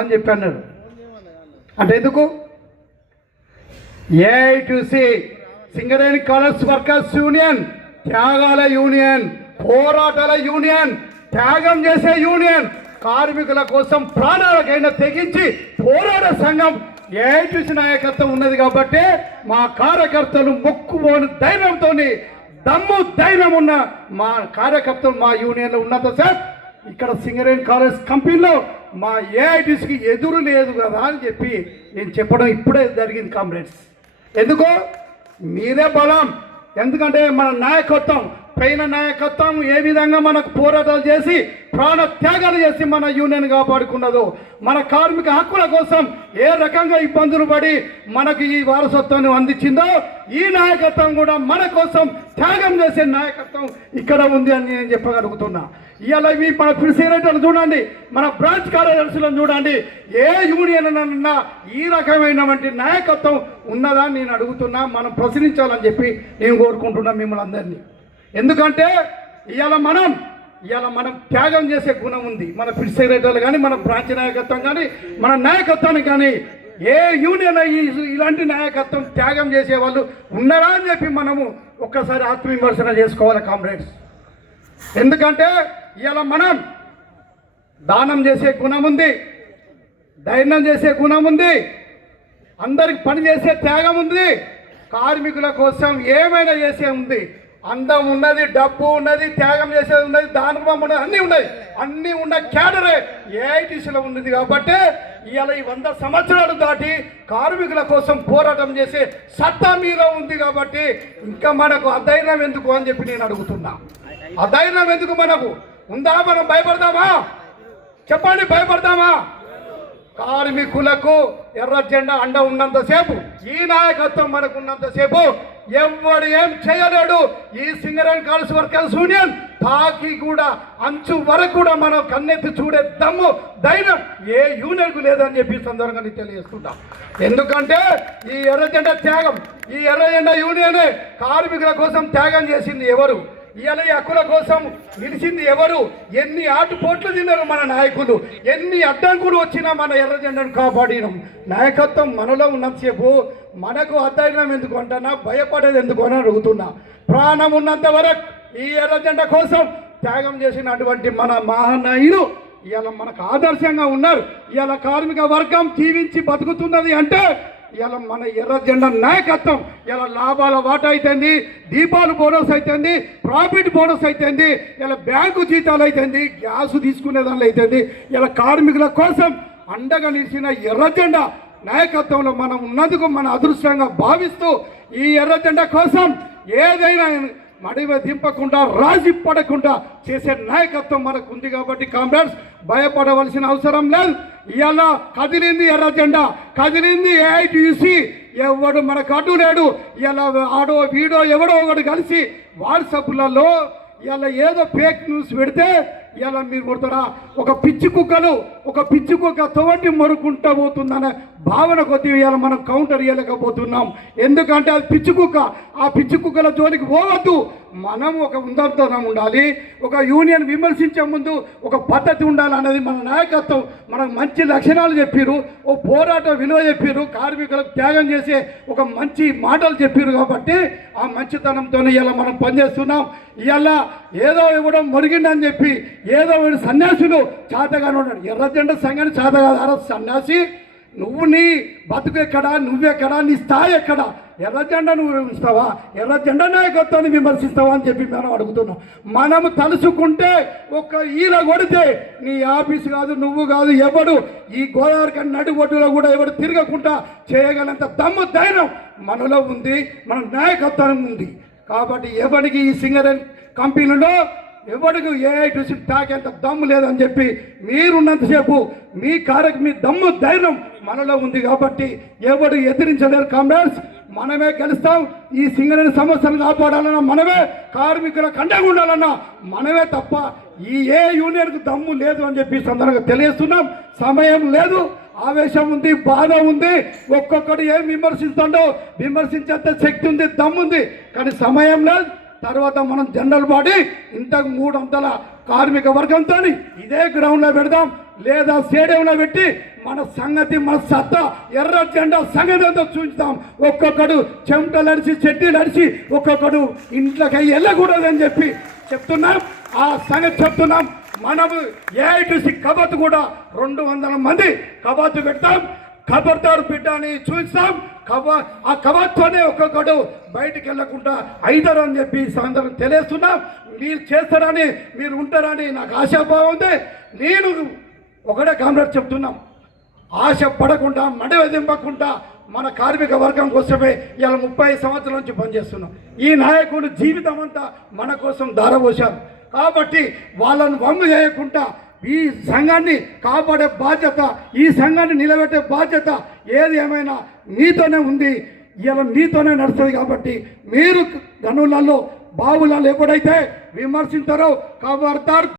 అని చెప్పి అన్నాడు. అంటే ఎందుకు? AITC Singareni college workers union త్యాగాల యూనియన్, పోరాటాల యూనియన్, త్యాగం చేసే యూనియన్, కార్మికుల కోసం ప్రాణాలకైనా తెగించి పోరాట సంఘం ఏఐటీసీ నాయకత్వం ఉన్నది కాబట్టి మా కార్యకర్తలు మొక్కుబోని ధైర్యంతో దమ్ము ధైర్యం ఉన్న మా కార్యకర్తలు మా యూనియన్లో ఉన్నంత సార్ ఇక్కడ సింగరేణి కాలేజ్ కంపెనీలో మా ఏఐటీసీకి ఎదురు లేదు కదా అని చెప్పి నేను చెప్పడం ఇప్పుడే జరిగింది కామ్రేడ్స్. ఎందుకో మీరే బలం. ఎందుకంటే మన నాయకత్వం పైన నాయకత్వం ఏ విధంగా మనకు పోరాటాలు చేసి ప్రాణ త్యాగాలు చేసి మన యూనియన్ కాపాడుకున్నదో, మన కార్మిక హక్కుల కోసం ఏ రకంగా ఇబ్బందులు పడి మనకు ఈ వారసత్వాన్ని అందించిందో ఈ నాయకత్వం కూడా మన కోసం త్యాగం చేసే నాయకత్వం ఇక్కడ ఉంది అని నేను చెప్పగలుగుతున్నా. ఇవాళ ఇవి మన ప్రెసిడెంట్లను చూడండి, మన బ్రాంచ్ కార్యదర్శులను చూడండి, ఏ యూనియన్ అన్నా ఈ రకమైనటువంటి నాయకత్వం ఉన్నదా నేను అడుగుతున్నా. మనం ప్రశ్నించాలని చెప్పి నేను కోరుకుంటున్నా మిమ్మల్ని అందరినీ. ఎందుకంటే ఇవాళ మనం త్యాగం చేసే గుణం ఉంది. మన ప్రెసిడెంట్లు కానీ మన బ్రాంచ్ నాయకత్వం కానీ మన నాయకత్వానికి కానీ ఏ యూనియన్ ఇలాంటి నాయకత్వం త్యాగం చేసే వాళ్ళు ఉన్నారా అని చెప్పి మనము ఒక్కసారి ఆత్మవిమర్శన చేసుకోవాలి కామ్రేడ్స్. ఎందుకంటే ఇవాళ మనం దానం చేసే గుణం ఉంది, ధైర్యం చేసే గుణం ఉంది, అందరికి పని చేసే త్యాగం ఉంది, కార్మికుల కోసం ఏమైనా చేసే ఉంది, అందం ఉన్నది, డబ్బు ఉన్నది, త్యాగం చేసేది ఉన్నది, దానం ఉన్నది, అన్నీ ఉన్న క్యాడరే ఏఐటీసీలో ఉన్నది. కాబట్టి ఇవాళ ఈ 100 సంవత్సరాలు దాటి కార్మికుల కోసం పోరాటం చేసే సత్తా మీలో ఉంది. కాబట్టి ఇంకా మనకు అధైర్యం ఎందుకు అని చెప్పి నేను అడుగుతున్నా. అధైర్యం ఎందుకు మనకు ఉందా? మనం భయపడతామా? చెప్పండి, భయపడతామా? కార్మికులకు ఎర్ర జెండా అండ ఉన్నంతసేపు, ఈ నాయకత్వం మనకు ఉన్నంతసేపు ఎవడు ఏం చేయలేడు. ఈ సింగరేణి కాలేజ్ వర్కర్స్ యూనియన్ తాకి కూడా అంచు వరకు కూడా మనం కన్నెత్తి చూడే దమ్ము ధైర్యం ఏ యూనియన్కు లేదని చెప్పి సందర్భంగా నేను తెలియజేస్తుంటాం. ఎందుకంటే ఈ ఎర్ర జెండా త్యాగం, ఈ ఎర్ర జెండా యూనియనే కార్మికుల కోసం త్యాగం చేసింది ఎవరు? ఇవాళ ఈ హక్కుల కోసం నిలిచింది ఎవరు? ఎన్ని ఆటుపోట్లు తిన్నారు మన నాయకులు, ఎన్ని అడ్డంకులు వచ్చినా మన ఎర్ర జెండాను కాపాడినాం. నాయకత్వం మనలో ఉన్నంతసేపు మనకు అధైర్యం ఎందుకు అంటున్నా, భయపడేది ఎందుకు అని అడుగుతున్నా. ప్రాణం ఉన్నంత వరకు ఈ ఎర్ర జెండా కోసం త్యాగం చేసినటువంటి మన మహానాయులు ఇవాళ మనకు ఆదర్శంగా ఉన్నారు. ఇవాళ కార్మిక వర్గం జీవించి బతుకుతున్నది అంటే ఇలా మన ఎర్ర జెండా నాయకత్వం. ఇలా లాభాల వాటా అయితేంది, దీపాలు బోనస్ అయితేంది, ప్రాఫిట్ బోనస్ అయితేంది, ఇలా బ్యాంకు జీతాలు అయితేంది, గ్యాస్ తీసుకునే దానిలో అయితేంది, ఇలా కార్మికుల కోసం అండగా నిలిచిన ఎర్ర జెండా నాయకత్వంలో మనం ఉన్నందుకు మన అదృష్టంగా భావిస్తూ ఈ ఎర్ర జెండా కోసం ఏదైనా మడివ దింపకుండా రాజీ పడకుండా చేసే నాయకత్వం మనకు ఉంది. కాబట్టి కామ్రేడ్స్ భయపడవలసిన అవసరం లేదు. ఇవాళ కదిలింది ఎర్ర జెండా, కదిలింది ఏఐటీసీ. ఎవడు మనకు అడ్డు లేడు. ఇలా ఆడో వీడో ఎవడో ఒకడు కలిసి వాట్సాప్లలో ఇలా ఏదో ఫేక్ న్యూస్ పెడితే ఇలా మీరు కొడతారా? ఒక పిచ్చి కుక్క తోటి మరుకుంటా పోతుందనే భావన కొద్ది ఇలా మనం కౌంటర్ ఇవ్వలేకపోతున్నాం. ఎందుకంటే అది పిచ్చి కుక్క. ఆ పిచ్చి కుక్కల జోలికి పోవద్దు. మనం ఒక ఉందర్థనం ఉండాలి. ఒక యూనియన్ విమర్శించే ముందు ఒక పద్ధతి ఉండాలి అనేది మన నాయకత్వం మనకు మంచి లక్షణాలు చెప్పారు, ఓ పోరాట విలువ చెప్పారు, కార్మికులకు త్యాగం చేసే ఒక మంచి మాటలు చెప్పారు. కాబట్టి ఆ మంచితనంతోనే ఇలా మనం పనిచేస్తున్నాం. ఇవాళ ఏదో ఇవ్వడం మురిగిందని చెప్పి ఏదో సన్యాసులు చేతగానే ఉన్నాడు. ఎర్ర జెండా సంఘాన్ని చేతగా సన్యాసి, నువ్వు నీ బతుకు ఎక్కడా, నువ్వెక్కడా, నీ స్థాయి ఎక్కడా? ఎర్ర జెండా నువ్వు విమర్శిస్తావా? ఎర్ర జెండా నాయకత్వాన్ని విమర్శిస్తావా అని చెప్పి మనం అడుగుతున్నాం. మనము తలుసుకుంటే ఒక్క ఈల కొడితే నీ ఆఫీసు కాదు, నువ్వు కాదు, ఎవడు ఈ గోదావరి నడిగొడ్డులో కూడా ఎవడు తిరగకుండా చేయగలంత దమ్ము ధైర్యం మనలో ఉంది, మన నాయకత్వం ఉంది. కాబట్టి ఎవరికి ఈ సింగరేణి కంపెనీలో ఎవరికి ఏఐటీసీ తాకేంత దమ్ము లేదని చెప్పి మీరున్నంతసేపు మీ దమ్ము ధైర్యం మనలో ఉంది. కాబట్టి ఎవడు ఎదిరించలేరు కామ్రేడ్స్. మనమే గెలుస్తాం. ఈ సింగరేణి సమస్యను కాపాడాలన్నా మనమే, కార్మికులకు అండగా ఉండాలన్నా మనమే తప్ప ఈ ఏ యూనియన్కు దమ్ము లేదు అని చెప్పి సందర్భంగా తెలియజేస్తున్నాం. సమయం లేదు, ఆవేశం ఉంది, బాధ ఉంది. ఒక్కొక్కడు ఏం విమర్శిస్తుండో విమర్శించేంత శక్తి ఉంది, దమ్ముంది. కానీ సమయం లేదు. తర్వాత మనం జనరల్ బాడీ ఇంతకు 300 కార్మిక వర్గంతో ఇదే గ్రౌండ్లో పెడదాం. లేదా స్టేడియంలో పెట్టి మన సంగతి మన సత్తా ఎర్ర జెండా సంగతి అంతా చూస్తాం. ఒక్కొక్కడు చెమటలు అడిచి చెట్టీలు అడిచి ఒక్కొక్కడు ఇంట్లోకి వెళ్ళకూడదని చెప్పి చెప్తున్నాం. ఆ సంగతి చెప్తున్నాం. మనము ఏఐటీసీ కబత్ కూడా 200 మంది కబత్ పెడతాం. ఖబర్దార్ బిడ్డ అని చూస్తాం. ఆ కబత్తోనే ఒక్కొక్కడు బయటికి వెళ్ళకుండా అయితారు అని చెప్పి అందరం తెలియస్తున్నాం. మీరు చేస్తారని మీరు ఉంటారని నాకు ఆశాభావం ఉంది. నేను ఒకటే కామ్రేడ్ చెప్తున్నాం, ఆశ పడకుండా మడవెదింపకుండా మన కార్మిక వర్గం కోసమే ఇలా 30 సంవత్సరాల నుంచి పనిచేస్తున్నాం. ఈ నాయకుడు జీవితం అంతా మన కోసం ధారపోశారు. కాబట్టి వాళ్ళను వమ్ము చేయకుండా ఈ సంఘాన్ని కాపాడే బాధ్యత, ఈ సంఘాన్ని నిలబెట్టే బాధ్యత ఏది ఏమైనా మీతోనే ఉంది. ఇలా మీతోనే నడుస్తుంది. కాబట్టి మీరు గనులలో బావులలో ఎప్పుడైతే విమర్శించారో ఖబర్దార్